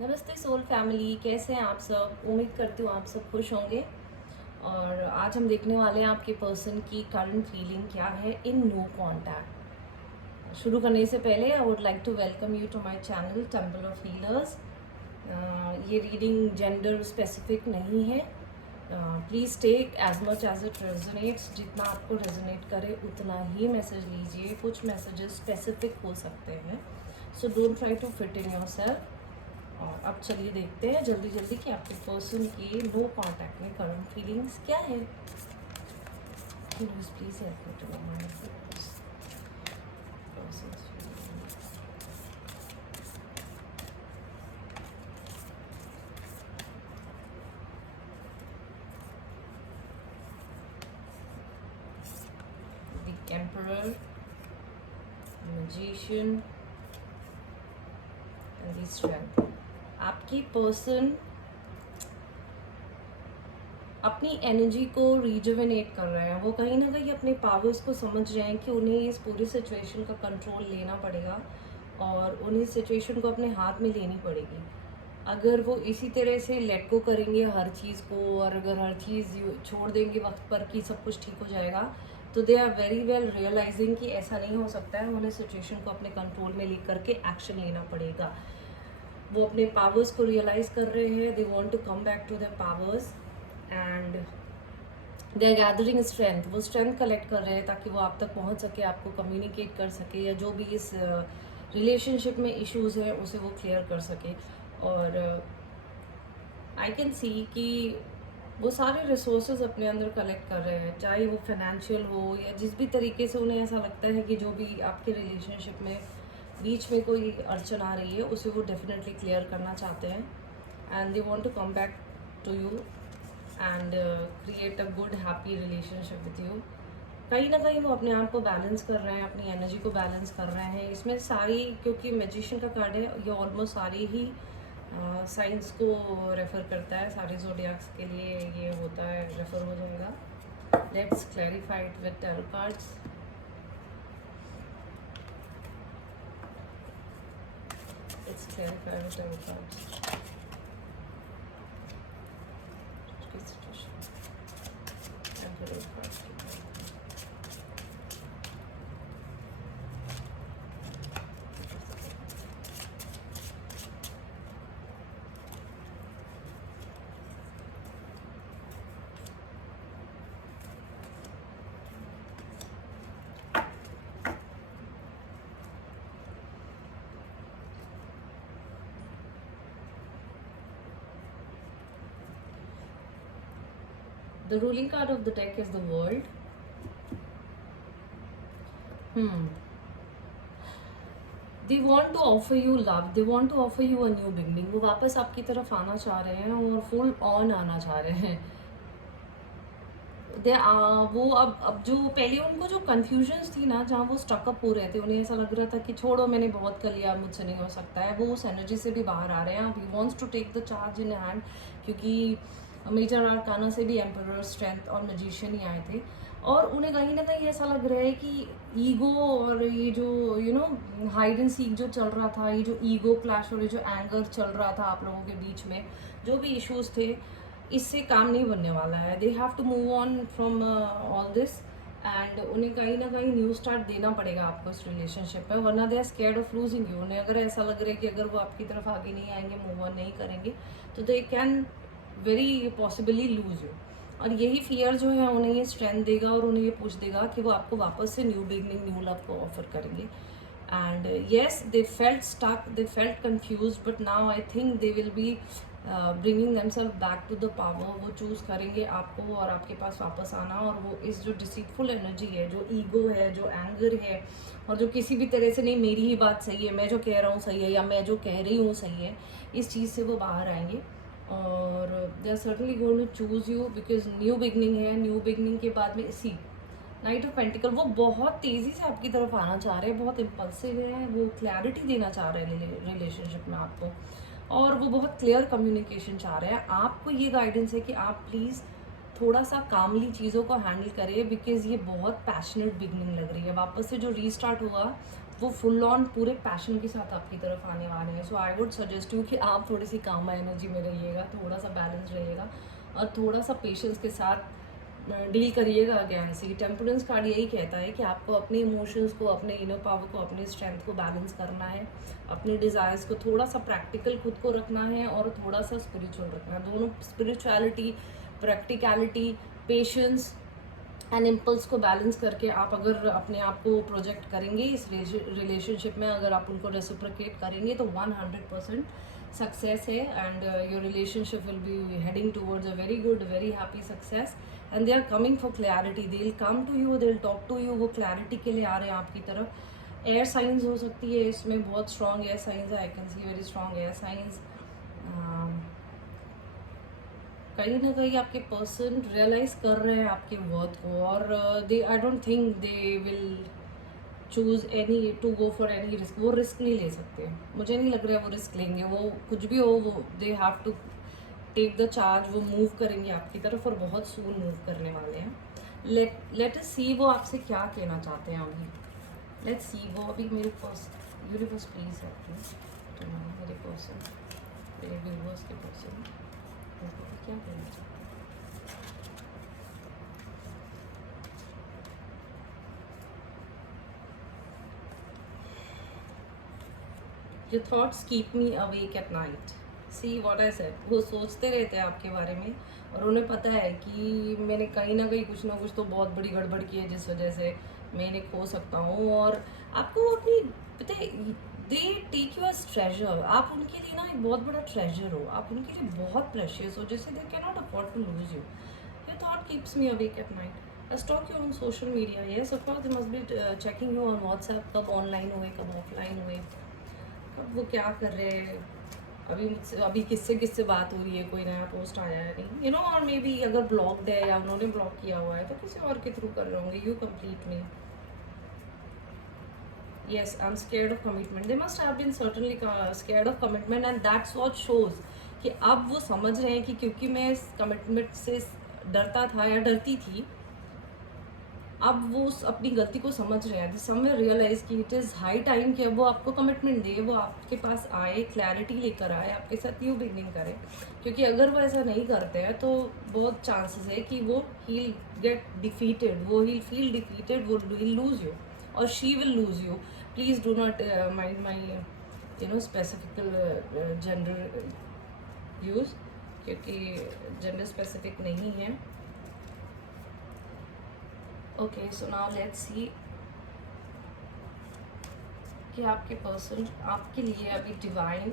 नमस्ते soul family, कैसे हैं आप सब। उम्मीद करती हूँ आप सब खुश होंगे। और आज हम देखने वाले हैं आपके पर्सन की करंट फीलिंग क्या है इन नो कांटेक्ट। शुरू करने से पहले I would like to welcome you to my channel Temple of Healers. ये रीडिंग जेंडर स्पेसिफिक नहीं है। Please take as much as it resonates. जितना आपको रेजोनेट करे उतना ही मैसेज लीजिए। कुछ मैसेजेस स्पेसिफिक हो सकते हैं, so don't try to fit in yourself. और अब चलिए देखते हैं जल्दी जल्दी कि आपके पर्सन की लो कांटेक्ट में करंट फीलिंग्स क्या है। Please help me to know my person's the emperor, magician and the strength. आपकी पर्सन अपनी एनर्जी को रिजुवेनेट कर रहे हैं। वो कहीं ना कहीं अपने पावर्स को समझ रहे हैं कि उन्हें इस पूरी सिचुएशन का कंट्रोल लेना पड़ेगा और उन्हें सिचुएशन को अपने हाथ में लेनी पड़ेगी। अगर वो इसी तरह से लेट गो करेंगे हर चीज़ को, और अगर हर चीज़ छोड़ देंगे वक्त पर कि सब कुछ ठीक हो जाएगा, तो they are very well realising कि ऐसा नहीं हो सकता है। उन्हें सिचुएशन को अपने कंट्रोल में लेकर के एक्शन लेना पड़ेगा। वो अपने पावर्स को रियलाइज कर रहे हैं। They want to come back to their powers and they are gathering strength. वो स्ट्रेंथ कलेक्ट कर रहे हैं ताकि वो आप तक पहुंच सके, आपको कम्युनिकेट कर सके, या जो भी इस रिलेशनशिप में इश्यूज हैं उसे वो क्लियर कर सके। और आई कैन सी कि वो सारे रिसोर्सेज अपने अंदर कलेक्ट कर रहे हैं, चाहे वो फाइनेंशियल हो या जिस भी तरीके से उन्हें ऐसा लगता है कि जो भी आपके रिलेशनशिप में बीच में कोई अड़चन आ रही है उसे वो डेफिनेटली क्लियर करना चाहते हैं। And they want to come back to you and create a good happy relationship with you. कहीं ना कहीं वो अपने आप को बैलेंस कर रहे हैं, अपनी एनर्जी को बैलेंस कर रहे हैं। इसमें सारी, क्योंकि मैजिशियन का कार्ड है, ये ऑलमोस्ट सारी ही साइंस को रेफर करता है। सारे जोडियाक्स के लिए ये होता है, रेफर हो जाएगा। Let's clarify it with tarot cards. Let's clarify with tarot cards. The ruling card of the deck is the World. They want to offer you love. They want to offer you a new beginning. वो वापस आपकी तरफ आना चाह रहे हैं और full on आना चाह रहे हैं। वो अब जो पहले उनको जो कन्फ्यूजन्स थी ना, जहाँ वो स्टकअप हो रहे थे, उन्हें ऐसा लग रहा था कि छोड़ो, मैंने बहुत कर लिया, मुझसे नहीं हो सकता है, वो उस एनर्जी से भी बाहर आ रहे हैं। अब he wants to take the charge in hand, क्योंकि मेजर आर्काना से भी एम्परर, स्ट्रेंथ और मैजिशियन ही आए थे। और उन्हें कहीं ना कहीं ऐसा लग रहा है कि ईगो और ये जो हाइड एंड सीक जो चल रहा था, ये जो ईगो क्लैश और ये जो एंगर चल रहा था आप लोगों के बीच में, जो भी इश्यूज थे, इससे काम नहीं बनने वाला है। They have to move on from all this and उन्हें कहीं ना कहीं न्यू स्टार्ट देना पड़ेगा आपको इस रिलेशनशिप में, वरना they are scared of losing you. उन्हें अगर ऐसा लग रहा है कि अगर वो आपकी तरफ आगे नहीं आएंगे, मूव ऑन नहीं करेंगे, तो they can very possibly loose you. और यही फियर जो है उन्हें ये स्ट्रेंथ देगा और उन्हें ये पूछ देगा कि वो आपको वापस से न्यू बिगनिंग, न्यू लव को ऑफर करेंगे। And yes, they felt stuck, they felt confuse, but now I think they will be bringing themself back to the power. वो चूज़ करेंगे आपको और आपके पास वापस आना। और वो इस जो डिसीटफुल एनर्जी है, जो ईगो है, जो एंगर है, और जो किसी भी तरह से नहीं मेरी ही बात सही है, मैं जो कह रहा हूँ सही है, या मैं जो कह रही हूँ सही है, इस चीज़ से वो बाहर आएंगे। और they are certainly going to choose you because new beginning है। न्यू बिगनिंग के बाद में इसी नाइट ऑफ पेंटिकल, वो बहुत तेज़ी से आपकी तरफ आना चाह रहे हैं, बहुत इम्पल्सिव है, वो क्लैरिटी देना चाह रहे हैं रिलेशनशिप में आपको, और वो बहुत क्लियर कम्युनिकेशन चाह रहे हैं। आपको ये गाइडेंस है कि आप प्लीज़ थोड़ा सा कामली चीज़ों को हैंडल करिए, बिकॉज ये बहुत पैशनेट बिगनिंग लग रही है। वापस से जो रीस्टार्ट होगा वो फुल ऑन पूरे पैशन के साथ आपकी तरफ आने वाले हैं। सो आई वुड सजेस्ट यू कि आप थोड़ी सी काम एनर्जी में रहिएगा, थोड़ा सा बैलेंस रहिएगा और थोड़ा सा पेशेंस के साथ डील करिएगा। अगेन सी टेम्परेंस कार्ड यही कहता है कि आपको अपने इमोशंस को, अपने इनर पावर को, अपने स्ट्रेंथ को बैलेंस करना है, अपने डिज़ायर्स को थोड़ा सा प्रैक्टिकल खुद को रखना है और थोड़ा सा स्पिरिचुअल रखना है। दोनों spirituality, practicality, patience and impulse को बैलेंस करके आप अगर अपने आप को प्रोजेक्ट करेंगे इस रिलेशनशिप में, अगर आप उनको रेसिप्रोकेट करेंगे तो 100% सक्सेस है and your relationship will be heading towards a very good, very happy success and they are coming for clarity. They will come to you, they will talk to you. वो clarity के लिए आ रहे हैं आपकी तरफ। Air science हो सकती है इसमें, बहुत स्ट्रॉन्ग एयर साइंस है। I can see very strong air science. कहीं ना कहीं आपके पर्सन रियलाइज कर रहे हैं आपके वर्थ को और दे, I don't think they will choose any to go for any risk. वो रिस्क नहीं ले सकते, मुझे नहीं लग रहा है वो रिस्क लेंगे। वो कुछ भी हो, वो they have to take the charge. वो मूव करेंगे आपकी तरफ और बहुत सून मूव करने वाले हैं। लेट अस सी वो आपसे क्या कहना चाहते हैं अभी। लेट्स सी वो अभी मेरे पास यूनिवर्स प्लीज है मेरे पर्सन, मेरे व्यूवर्स के पर्सन क्या कहना चाहते हैं। Your thoughts keep me awake at night. See what I said. वो सोचते रहते हैं आपके बारे में और उन्हें पता है कि मैंने कहीं ना कुछ तो बहुत बड़ी गड़बड़ की है जिस वजह से मैं इन्हें खो सकता हूँ। और आपको अपनी पता है, they take you as treasure. आप उनके लिए ना एक बहुत बड़ा ट्रेजर हो, आप उनके लिए बहुत प्रेशियस हो, जैसे they can not afford to lose you. Your thought keeps me awake at night. I stalk you on social media. Yes, of course, they must be checking you on WhatsApp. कब online हुए, कब offline हुए, कब वो क्या कर रहे हैं, अभी मुझसे अभी किससे बात हो रही है, कोई नया पोस्ट आया है नहीं, यू नो। और मे बी अगर ब्लॉक्ड है या उन्होंने ब्लॉक किया हुआ है तो किसी और के थ्रू कर रहे होंगे। You complete me. Yes, I'm scared of commitment. They must have been certainly scared of commitment and that's what shows कि अब वो समझ रहे हैं कि क्योंकि मैं इस कमिटमेंट से डरता था या डरती थी, अब वो उस अपनी गलती को समझ रहे हैं। समवेयर रियलाइज कि इट इज़ हाई टाइम कि अब वो आपको कमिटमेंट दे, वो आपके पास आए, क्लैरिटी लेकर आए, आपके साथ न्यू बिगनिंग करे। क्योंकि अगर वो ऐसा नहीं करते हैं तो बहुत चांसेस है कि वो हील गेट डिफीटेड, वो हील फील डिफीटेड, वो will lose you or she will lose you. Please do not mind my specifical gender use, क्योंकि जेंडर स्पेसिफिक नहीं है। Okay, so now let's see कि आपके पर्सन आपके लिए अभी डिवाइन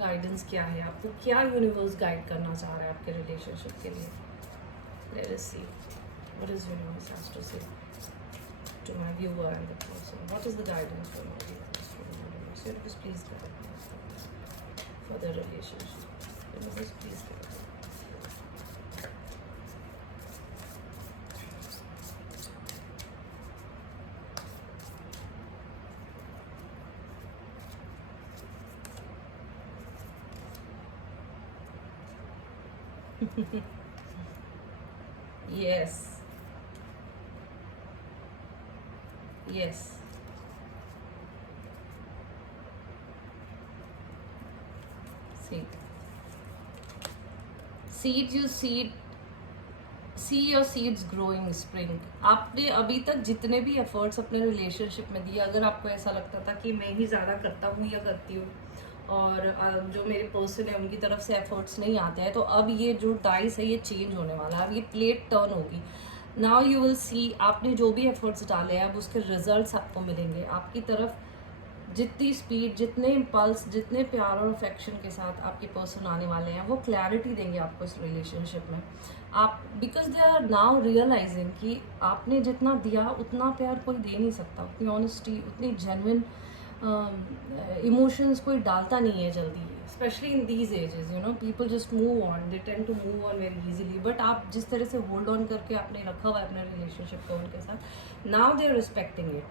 गाइडेंस क्या है, आपको क्या यूनिवर्स गाइड करना चाह रहा है आपके रिलेशनशिप के लिए। Let us see what is universe has to say to my viewer and the person. What is the guidance for my universe? Universe please for the relationship. Universe please yes, yes, seed you see your seeds grow in spring। आपने अभी तक जितने भी efforts अपने relationship में दिए, अगर आपको ऐसा लगता था कि मैं ही ज़्यादा करता हूँ या करती हूँ और जो मेरे पर्सन है उनकी तरफ से एफर्ट्स नहीं आते हैं, तो अब ये जो डाइस है ये चेंज होने वाला है। अब ये प्लेट टर्न होगी। नाउ यू विल सी, आपने जो भी एफर्ट्स डाले हैं अब उसके रिजल्ट्स आपको मिलेंगे। आपकी तरफ जितनी स्पीड, जितने इम्पल्स, जितने प्यार और अफेक्शन के साथ आपके पर्सन आने वाले हैं, वो क्लैरिटी देंगे आपको इस रिलेशनशिप में। आप because they are now realising कि आपने जितना दिया उतना प्यार कोई दे नहीं सकता, उतनी ऑनेस्टी, उतनी जेन्युइन इमोशंस कोई डालता नहीं है जल्दी, specially in these ages. You know, people just move on, they tend to move on very easily. But आप जिस तरह से होल्ड ऑन करके आपने रखा हुआ है अपने रिलेशनशिप को उनके साथ, now they are respecting it.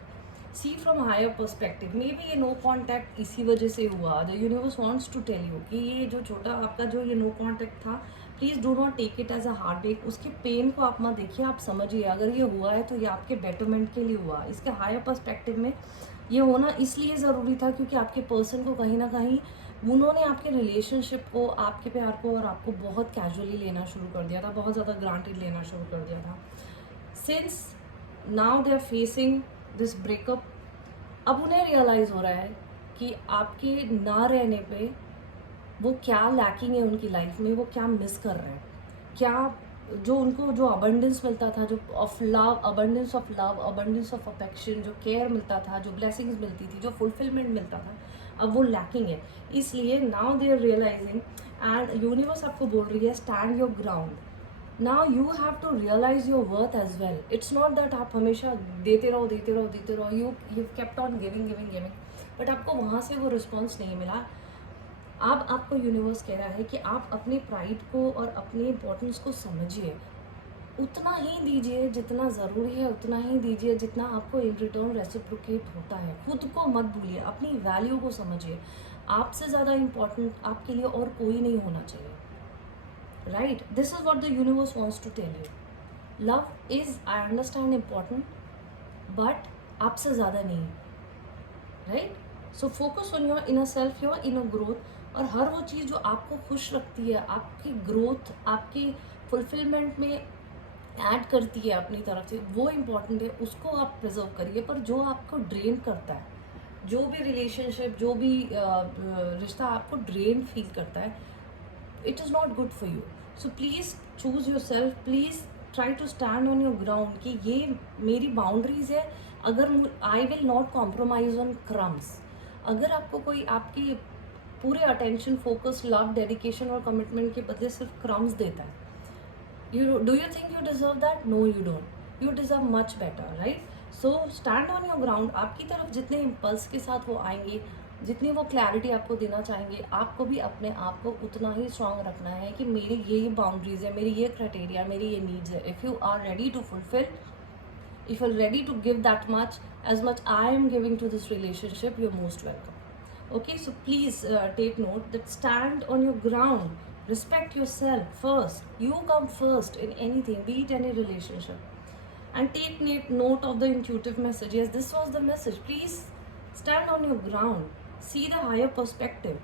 See from higher perspective, maybe ये नो कॉन्टैक्ट इसी वजह से हुआ। The universe wants to tell you कि ये जो छोटा आपका जो ये नो कॉन्टैक्ट था, please do not take it as a heart break. उसके पेन को आप मत देखिए, आप समझिए अगर ये हुआ है तो ये आपके बेटरमेंट के लिए हुआ। इसके हायर पर्सपेक्टिव में ये होना इसलिए ज़रूरी था क्योंकि आपके पर्सन को कहीं ना कहीं उन्होंने आपके रिलेशनशिप को, आपके प्यार को और आपको बहुत कैजुअली लेना शुरू कर दिया था, बहुत ज़्यादा ग्रांटेड लेना शुरू कर दिया था। Since now they are facing this breakup, अब उन्हें रियलाइज़ हो रहा है कि आपके ना रहने पे वो क्या लैकिंग है उनकी लाइफ में, वो क्या मिस कर रहे हैं, क्या जो उनको जो अबंडेंस मिलता था, जो of love, abundance of love, abundance of affection, जो केयर मिलता था, जो ब्लेसिंग्स मिलती थी, जो फुलफिलमेंट मिलता था, अब वो लैकिंग है। इसलिए now they are realising and universe आपको बोल रही है stand your ground. Now you have to realise your worth as well. It's not that आप हमेशा देते रहो देते रहो देते रहो, you kept on giving giving giving, but आपको वहाँ से वो रिस्पॉन्स नहीं मिला। अब आपको यूनिवर्स कह रहा है कि आप अपने प्राइड को और अपने इम्पोर्टेंस को समझिए, उतना ही दीजिए जितना ज़रूरी है, उतना ही दीजिए जितना आपको इन रिटर्न रेसिप्रोकेट होता है। खुद को मत भूलिए, अपनी वैल्यू को समझिए। आपसे ज़्यादा इम्पोर्टेंट आपके लिए और कोई नहीं होना चाहिए, right? This is what the universe wants to tell you. Love is, I understand, important, but आपसे ज़्यादा नहीं, right? So focus on your inner self, your inner growth, और हर वो चीज़ जो आपको खुश रखती है, आपकी ग्रोथ, आपकी फुलफिलमेंट में ऐड करती है अपनी तरफ से, वो इम्पॉर्टेंट है, उसको आप प्रिजर्व करिए। पर जो आपको ड्रेन करता है, जो भी रिलेशनशिप, जो भी रिश्ता आपको ड्रेन फील करता है, it is not good for you. So please choose yourself, please try to stand on your ground कि ये मेरी बाउंड्रीज है। अगर I will not compromise on crumbs. अगर आपको कोई आपकी पूरे अटेंशन, फोकस, लव, डेडिकेशन और कमिटमेंट के बदले सिर्फ क्रम्स देता है, do you think you deserve that? No you don't, you deserve much better, right? So stand on your ground. आपकी तरफ जितने इम्पल्स के साथ वो आएंगे, जितनी वो क्लैरिटी आपको देना चाहेंगे, आपको भी अपने आप को उतना ही स्ट्रांग रखना है कि मेरी ये बाउंड्रीज है, मेरी ये क्राइटेरिया, मेरी ये नीड्स है। If you are ready to fulfil, if you're ready to give that much, as much I am giving to this relationship, you're most welcome. Okay, so please take note that stand on your ground, respect yourself first. You come first in anything, be it any relationship, and take note of the intuitive message. Yes, this was the message. Please stand on your ground, see the higher perspective,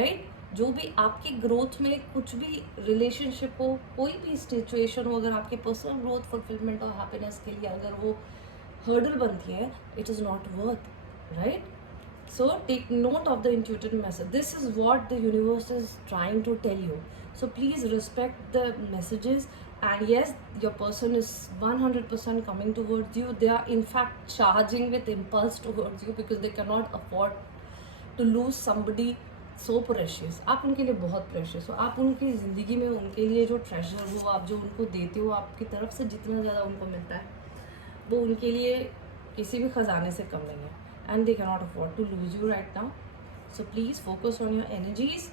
right? जो भी आपकी growth में कुछ भी relationship हो, कोई भी situation हो, अगर आपके पर्सनल ग्रोथ, फुलफिलमेंट और हैप्पीनेस के लिए अगर वो हर्डल बनती है, it is not worth, right? So take note of the intuitive message. This is what the universe is trying to tell you. So please respect the messages. And yes, your person is 100% coming towards you. They are in fact charging with impulse towards you because they cannot afford to lose somebody so precious. आप उनके लिए बहुत precious हो. आप उनकी ज़िंदगी में उनके लिए जो ट्रेजर हो, आप जो उनको देते हो, आपकी तरफ से जितना ज़्यादा उनको मिलता है, वो उनके लिए किसी भी ख़जाने से कम नहीं है. And they cannot afford to lose you right now. So please focus on your energies.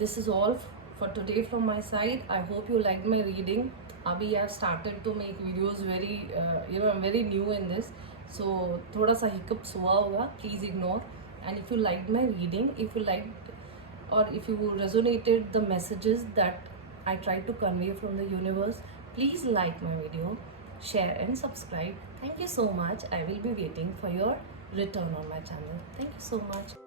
This is all for today from my side. I hope you liked my reading. Abhi I have started to make videos very, I'm very new in this. So thoda sa hiccups hua hoga, please ignore. And if you liked my reading, if you liked or if you resonated the messages that I tried to convey from the universe, please like my video, share and subscribe. Thank you so much. I will be waiting for your return on my channel. Thank you so much.